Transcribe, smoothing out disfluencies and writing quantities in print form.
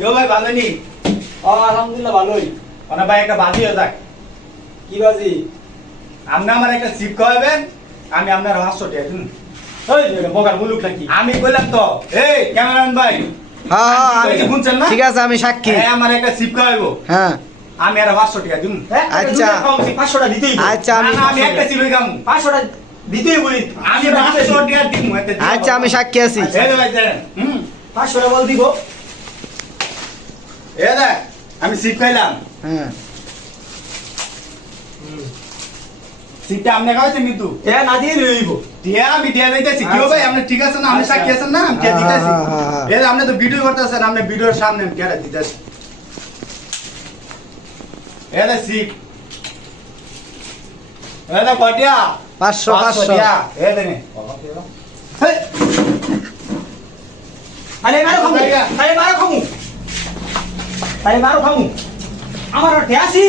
ইও ভাই ভালো নি? আলহামদুলিল্লাহ ভালোই। মানে ভাই একটা বাজি হয়ে যাক। কি বাজি? আপনি আমার একটা সিপ খাওয়াবেন, আমি আপনার 500 টাকা দিন। এই মগার মুলুক নাকি? আমি কইলাম তো, এই ক্যামেরাম্যান ভাই, হ্যাঁ আমি কি শুনছেন না? ঠিক আছে, আমি সাক্ষী। হ্যাঁ, আমার একটা সিপ খাওয়াইবো, হ্যাঁ আমি আর 500 টাকা দিন। আচ্ছা। 500 টাকা দিতেই হবে। আচ্ছা না, না, আমি একটা সিপই খামু। 500 টাকা দিতেই বলি। আমি 500 টাকা দিন। আচ্ছা, আমি সাক্ষী আছি। এই যে ভাই দেন। 500 টাকা বল দিব। এ দেখ, আমি সিপ খাইলাম। হ্যাঁ সিপটা আপনি খাওয়াইছেন কিন্তু। এ না দিয়ে লইব। দিয়া আমি দিয়া দিতেছি। কি হবে? আপনি ঠিক আছে না? আপনি আচ্ছা। সাক্ষী আছেন না? আমি দিয়া হ্যাঁ, দিতেছি। হ্যাঁ, হ্যাঁ, হ্যাঁ। এই যে আপনি তো ভিডিও করতেছেন, আপনি ভিডিওর সামনে আমি কেটে দিতেছি। এই যে সিপ। এই যে কটিয়া? 500 500 দিয়া। এই দেন। হেই, আরে মারো খামু। আচ্ছা, আরে মারো খামু। আরে মারো খামু। আমার ঠেয়াছি।